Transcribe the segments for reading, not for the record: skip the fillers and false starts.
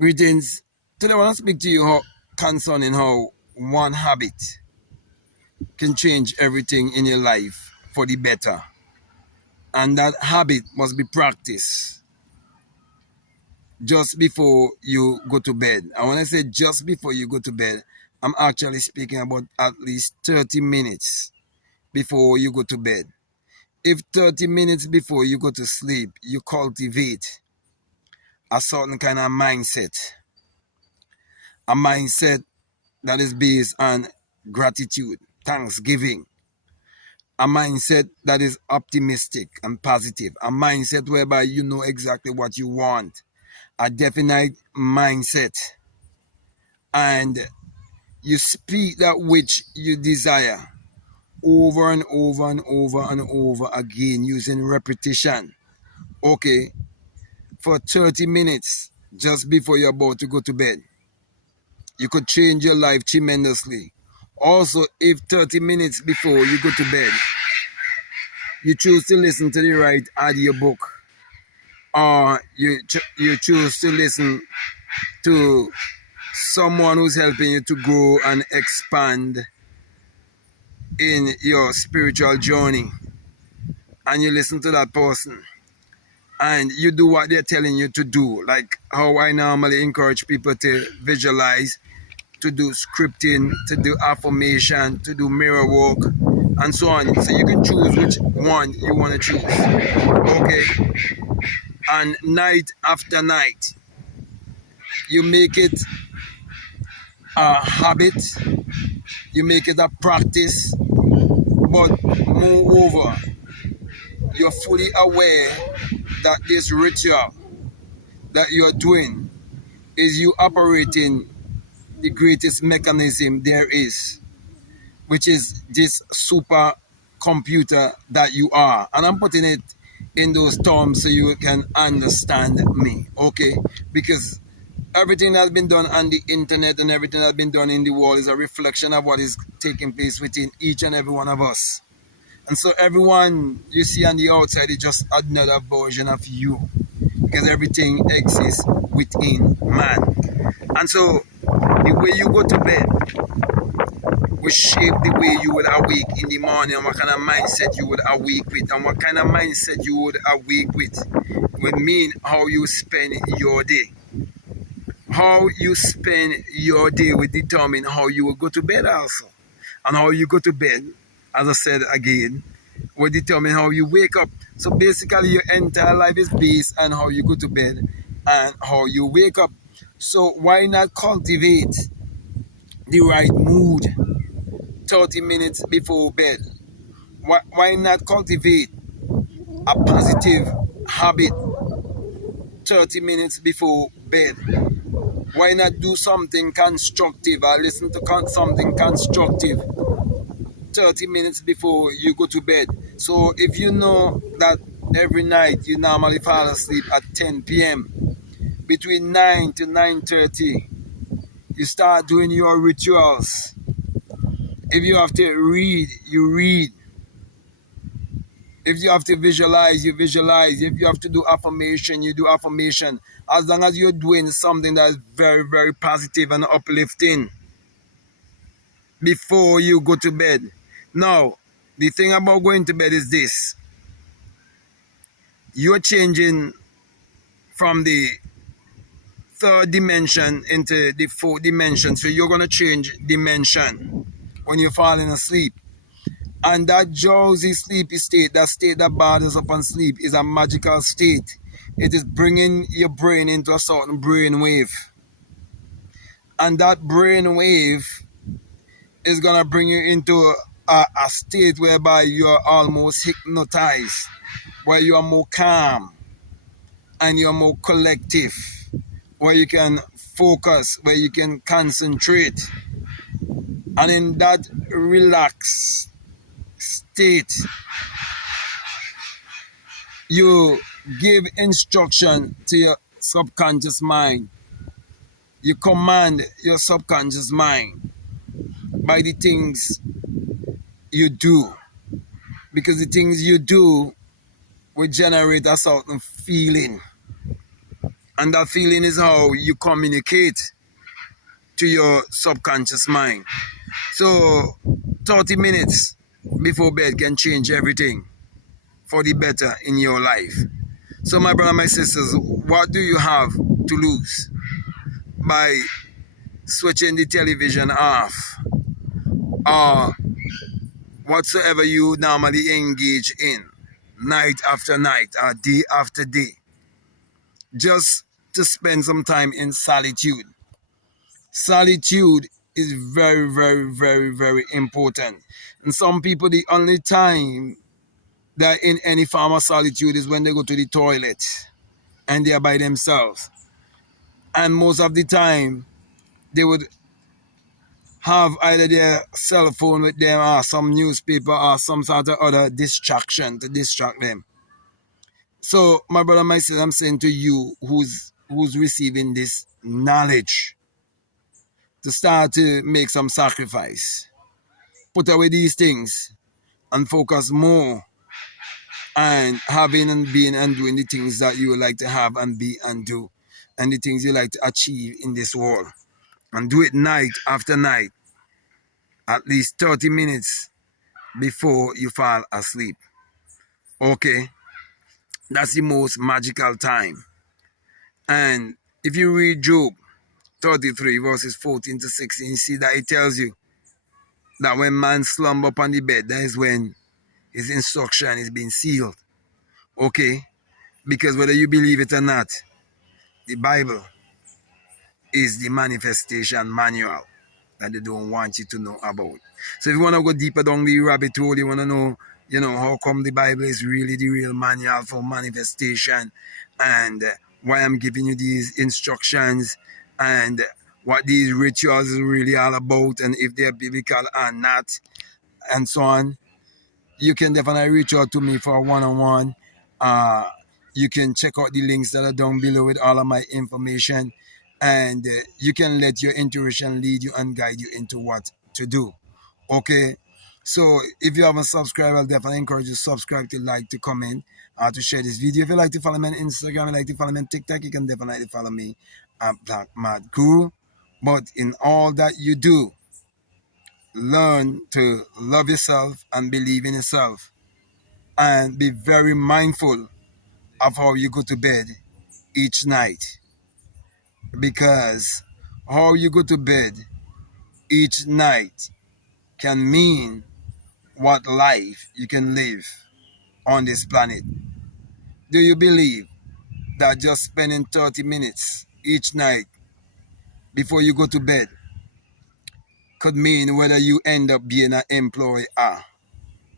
Greetings. Today I want to speak to you concerning how one habit can change everything in your life for the better. And that habit must be practiced just before you go to bed. And when I say just before you go to bed, I'm actually speaking about at least 30 minutes before you go to bed. If 30 minutes before you go to sleep, you cultivate a certain kind of mindset, a mindset that is based on gratitude, thanksgiving, a mindset that is optimistic and positive, a mindset whereby you know exactly what you want, a definite mindset, and you speak that which you desire over and over and over and over again using repetition. Okay, for 30 minutes just before you're about to go to bed. You could change your life tremendously. Also, if 30 minutes before you go to bed, you choose to listen to the right audiobook, or you choose to listen to someone who's helping you to grow and expand in your spiritual journey, and you listen to that person and you do what they're telling you to do, like how I normally encourage people to visualize, to do scripting, to do affirmation, to do mirror work, and so on. So you can choose which one you want to choose. Okay. And night after night, you make it a habit, you make it a practice, but moreover, you're fully aware that this ritual that you're doing is you operating the greatest mechanism there is, which is this super computer that you are. And I'm putting it in those terms so you can understand me, okay? Because everything that's been done on the internet and everything that's been done in the world is a reflection of what is taking place within each and every one of us. And so everyone you see on the outside is just another version of you, because everything exists within man. And so the way you go to bed will shape the way you will awake in the morning, and what kind of mindset you would awake with. And what kind of mindset you would awake with will mean how you spend your day. How you spend your day will determine how you will go to bed also. And how you go to bed, as I said again, will determine how you wake up. So basically your entire life is based on how you go to bed and how you wake up. So why not cultivate the right mood 30 minutes before bed? Why not cultivate a positive habit 30 minutes before bed? Why not do something constructive or listen to something constructive 30 minutes before you go to bed? So if you know that every night you normally fall asleep at 10 p.m., between 9 to 9:30, you start doing your rituals. If you have to read, you read. If you have to visualize, you visualize. If you have to do affirmation, you do affirmation. As long as you're doing something that is very, very positive and uplifting before you go to bed. Now, the thing about going to bed is this. You're changing from the third dimension into the fourth dimension. So you're going to change dimension when you're falling asleep. And that drowsy, sleepy state, that state that borders upon sleep, is a magical state. It is bringing your brain into a certain brain wave. And that brain wave is going to bring you into a state whereby you're almost hypnotized, where you are more calm and you're more collective, where you can focus, where you can concentrate. And in that relaxed state, you give instruction to your subconscious mind. You command your subconscious mind by the things you do, because the things you do will generate a certain feeling. And that feeling is how you communicate to your subconscious mind. So 30 minutes before bed can change everything for the better in your life. So my brother, my sisters, what do you have to lose by switching the television off or whatsoever you normally engage in night after night or day after day, just to spend some time in solitude. Solitude is very, very, very, very important. And some people, the only time they're in any form of solitude is when they go to the toilet and they are by themselves. And most of the time, they would have either their cell phone with them or some newspaper or some sort of other distraction to distract them. So, my brother, my sister, I'm saying to you who's receiving this knowledge to start to make some sacrifice. Put away these things and focus more on having and being and doing the things that you would like to have and be and do and the things you like to achieve in this world. And do it night after night, at least 30 minutes before you fall asleep. Okay? That's the most magical time. And if you read Job 33 verses 14 to 16, you see that it tells you that when man slumber upon the bed, that is when his instruction is being sealed. Okay? Because whether you believe it or not, the Bible is the manifestation manual that they don't want you to know about. So if you want to go deeper down the rabbit hole, you want to know, how come the Bible is really the real manual for manifestation and why I'm giving you these instructions and what these rituals is really all about and if they're biblical or not and so on, you can definitely reach out to me for a one-on-one. You can check out the links that are down below with all of my information and you can let your intuition lead you and guide you into what to do. Okay? So if you haven't subscribed, I'll definitely encourage you to subscribe, to like, to comment, to share this video. If you like to follow me on Instagram and like to follow me on TikTok, you can definitely follow me at Black Mad Guru. But in all that you do, learn to love yourself and believe in yourself. And be very mindful of how you go to bed each night. Because how you go to bed each night can mean what life you can live on this planet. Do you believe that just spending 30 minutes each night before you go to bed could mean whether you end up being an employee or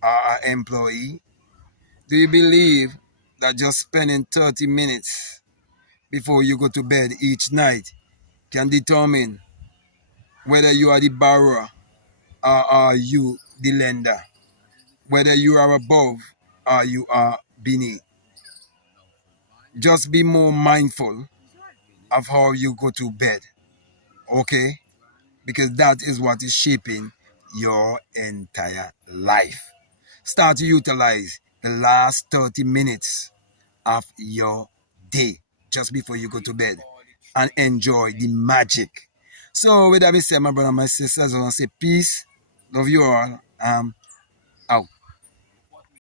an employee? Do you believe that just spending 30 minutes before you go to bed each night can determine whether you are the borrower or are you the lender? Whether you are above or you are beneath? Just be more mindful of how you go to bed, okay? Because that is what is shaping your entire life. Start to utilize the last 30 minutes of your day just before you go to bed and enjoy the magic. So with that being said, my brother, my sisters, I want to say peace, love you all, out.